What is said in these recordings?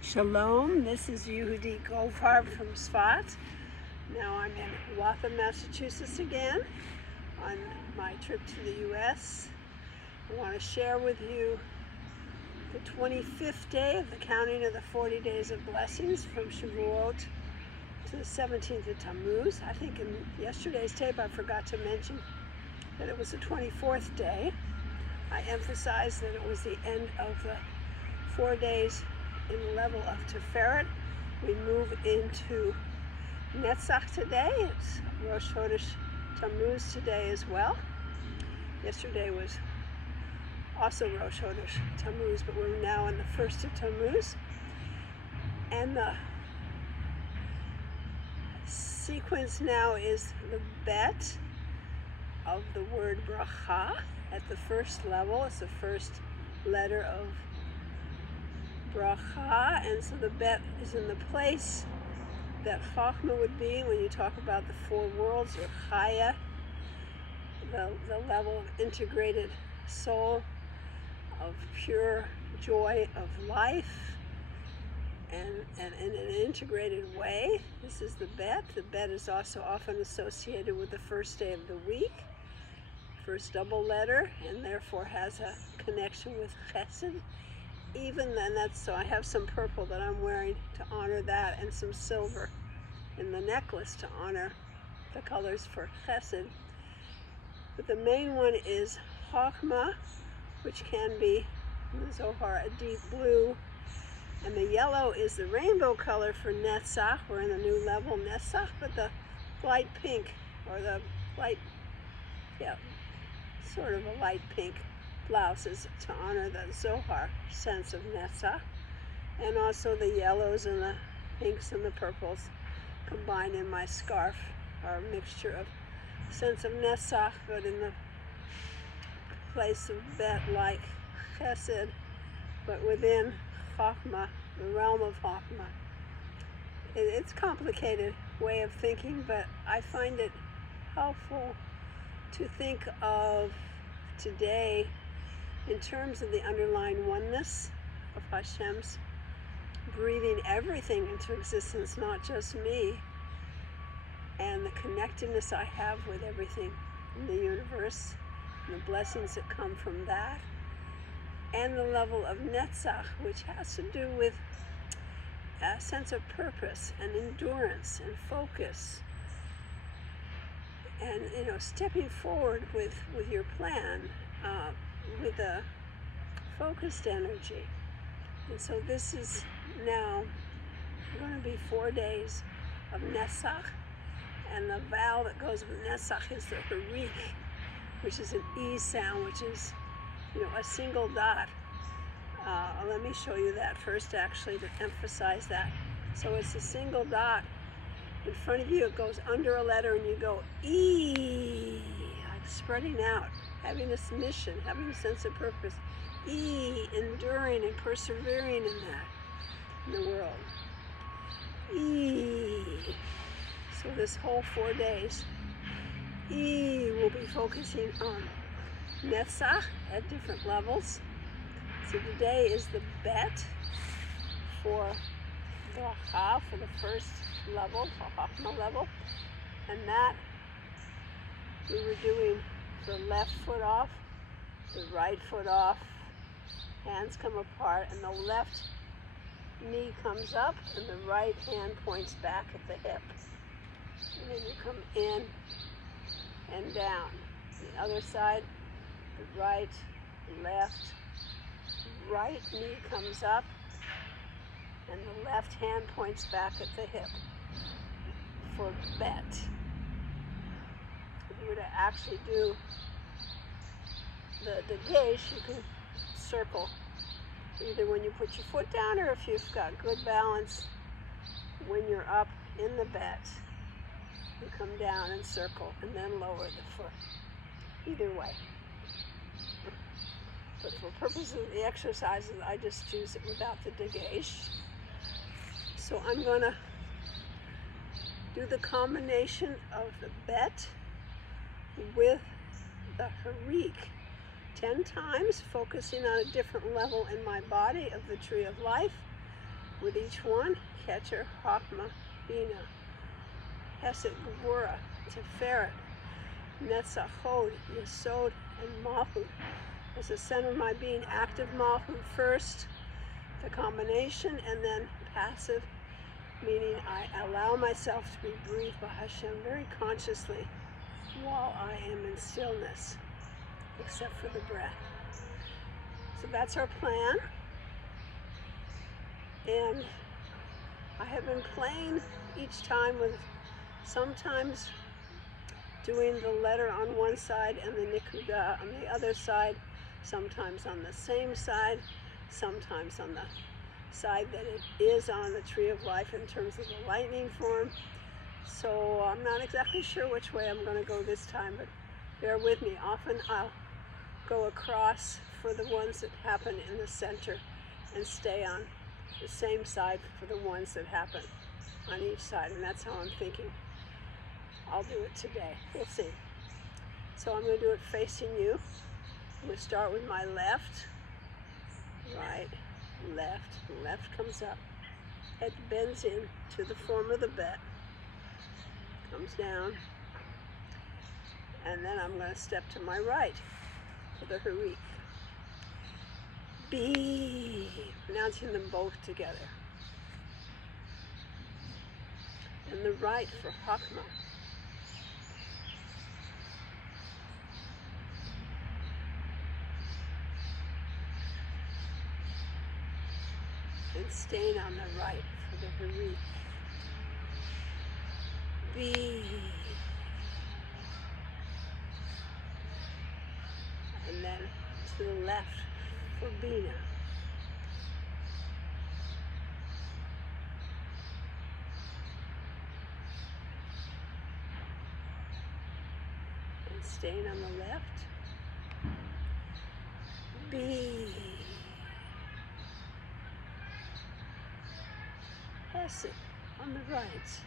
Shalom, this is Yehudit from Tzfat. Now I'm in Waltham, Massachusetts again on my trip to the U.S. I want to share with you the 25th day of the counting of the 40 days of blessings from Shavuot to the 17th of Tammuz. I think in yesterday's tape I forgot to mention that it was the 24th day. I emphasized that it was the end of the 4 days in the level of sefirot. We move into Netzach today. It's Rosh Chodesh Tammuz today as well. Yesterday was also Rosh Chodesh Tammuz, but we're now in the first of Tammuz. And the sequence now is the bet of the word bracha at the first level. It's the first letter of bracha, and so the bet is in the place that Chachma would be when you talk about the four worlds, or Chaya, the level of integrated soul, of pure joy of life, and in an integrated way. This is the bet. The bet is also often associated with the first day of the week, first double letter, and therefore has a connection with Chesed. Even then, so I have some purple that I'm wearing to honor that, and some silver in the necklace to honor the colors for Chesed. But the main one is Chachma, which can be in the Zohar a deep blue, and the yellow is the rainbow color for Netzach. We're in a new level, Netzach, but the light pink, or the light, sort of a light pink blouses to honor the Zohar sense of Netzach, and also the yellows and the pinks and the purples combined in my scarf are a mixture of sense of Netzach, but in the place of bet like Chesed, but within Chachma, the realm of Chachma. It's a complicated way of thinking, but I find it helpful to think of today in terms of the underlying oneness of Hashem's breathing everything into existence, not just me, and the connectedness I have with everything in the universe, and the blessings that come from that, and the level of Netzach, which has to do with a sense of purpose and endurance and focus, and stepping forward with your plan, with a focused energy. And so this is now going to be 4 days of Netzach, and the vowel that goes with Netzach is the Chirik, which is an E sound, which is a single dot. Let me show you that first, actually, to emphasize that. So it's a single dot in front of you. It goes under a letter, and you go E, like spreading out, having this mission, having a sense of purpose. E, enduring and persevering in that, in the world. E. So this whole 4 days, E will be focusing on Netzach at different levels. So today is the bet for bracha, for the first level, the Chachma level, and that we were doing the left foot off, the right foot off, hands come apart, and the left knee comes up, and the right hand points back at the hip. And then you come in and down. The other side, the right, left, right knee comes up, and the left hand points back at the hip for bet. If you were to actually do the gesh, you can circle either when you put your foot down, or if you've got good balance when you're up in the bet, you come down and circle and then lower the foot. Either way. But for purposes of the exercises, I just choose it without the gesh. So I'm going to do the combination of the bet with the Chirik 10 times, focusing on a different level in my body of the Tree of Life, With each one, Keter, Chokmah, Bina, Hesed, Gevurah, Tiferet, Netzach, Hod, Yesod, and Malchut. As the center of my being, active Malchut first, the combination, and then passive, meaning I allow myself to be breathed by Hashem very consciously while I am in stillness, except for the breath. So that's our plan. And I have been playing each time with sometimes doing the letter on one side and the nikudah on the other side, sometimes on the same side, sometimes on the side that it is on the Tree of Life in terms of the lightning form. So I'm not exactly sure which way I'm going to go this time, but bear with me. Often I'll go across for the ones that happen in the center and stay on the same side for the ones that happen on each side, and that's how I'm thinking I'll do it today. We'll see. So I'm going to do it facing you. I'm going to start with my left, right, left. Left comes up. Head bends in to the form of the bet. Comes down. And then I'm going to step to my right for the Chirik. B. Pronouncing them both together. And the right for Chokmah. And staying on the right for the Chirik. B. And then to the left for Bina. And staying on the left. B. Hesed on the right.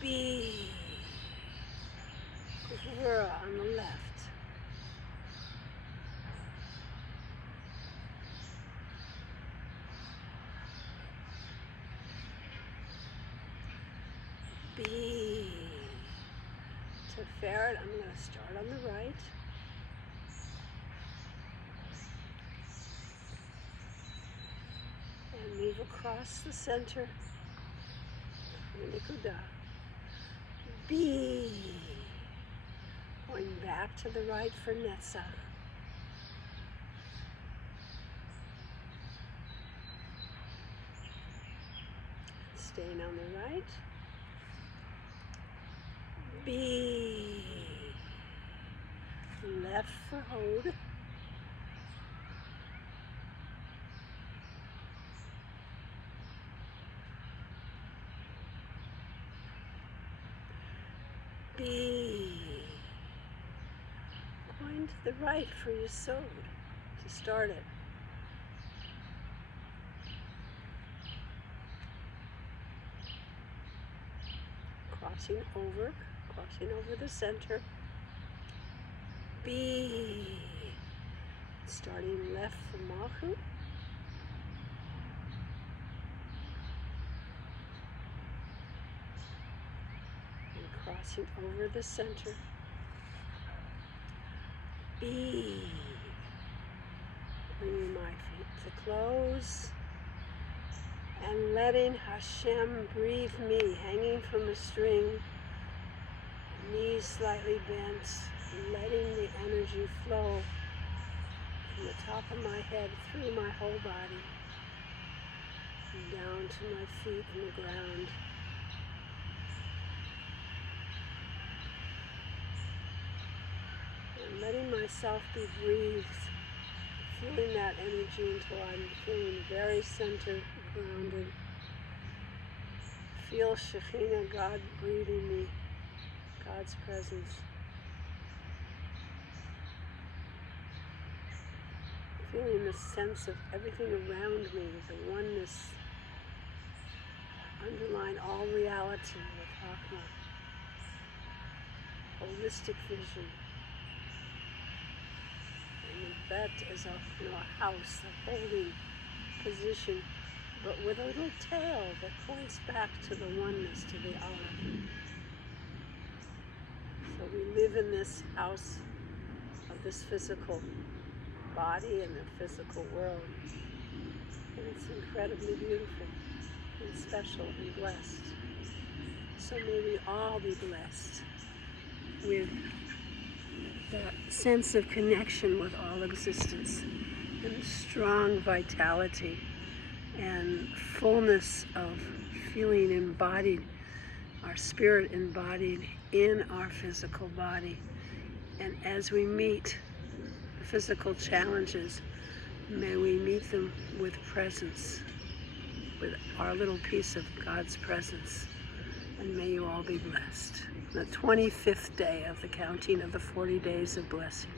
B. Gevurah on the left. B. Sefirot, I'm going to start on the right. And move across the center. Nikudah. B. Going back to the right for Netzach. Staying on the right. B. Left for Hod. B. Going to the right for Yesod to start it. Crossing over the center. B. Starting left for Malchut. Crossing over the center. B. Bringing my feet to close. And letting Hashem breathe me, hanging from a string, knees slightly bent, letting the energy flow from the top of my head through my whole body, and down to my feet in the ground. Letting myself be breathed, feeling that energy until I'm feeling very centered, grounded. Feel Shekhinah, God breathing me, God's presence. Feeling the sense of everything around me, the oneness underlying all reality with Chokmah. holistic vision. And that is a house, a holding position, but with a little tail that points back to the oneness, to the Allah. So we live in this house of this physical body and the physical world. And it's incredibly beautiful and special and blessed. So may we all be blessed with that sense of connection with all existence and strong vitality and fullness of feeling embodied, our spirit embodied in our physical body. And as we meet the physical challenges, may we meet them with presence, with our little piece of God's presence. And may you all be blessed. The 25th day of the counting of the 40 days of blessing.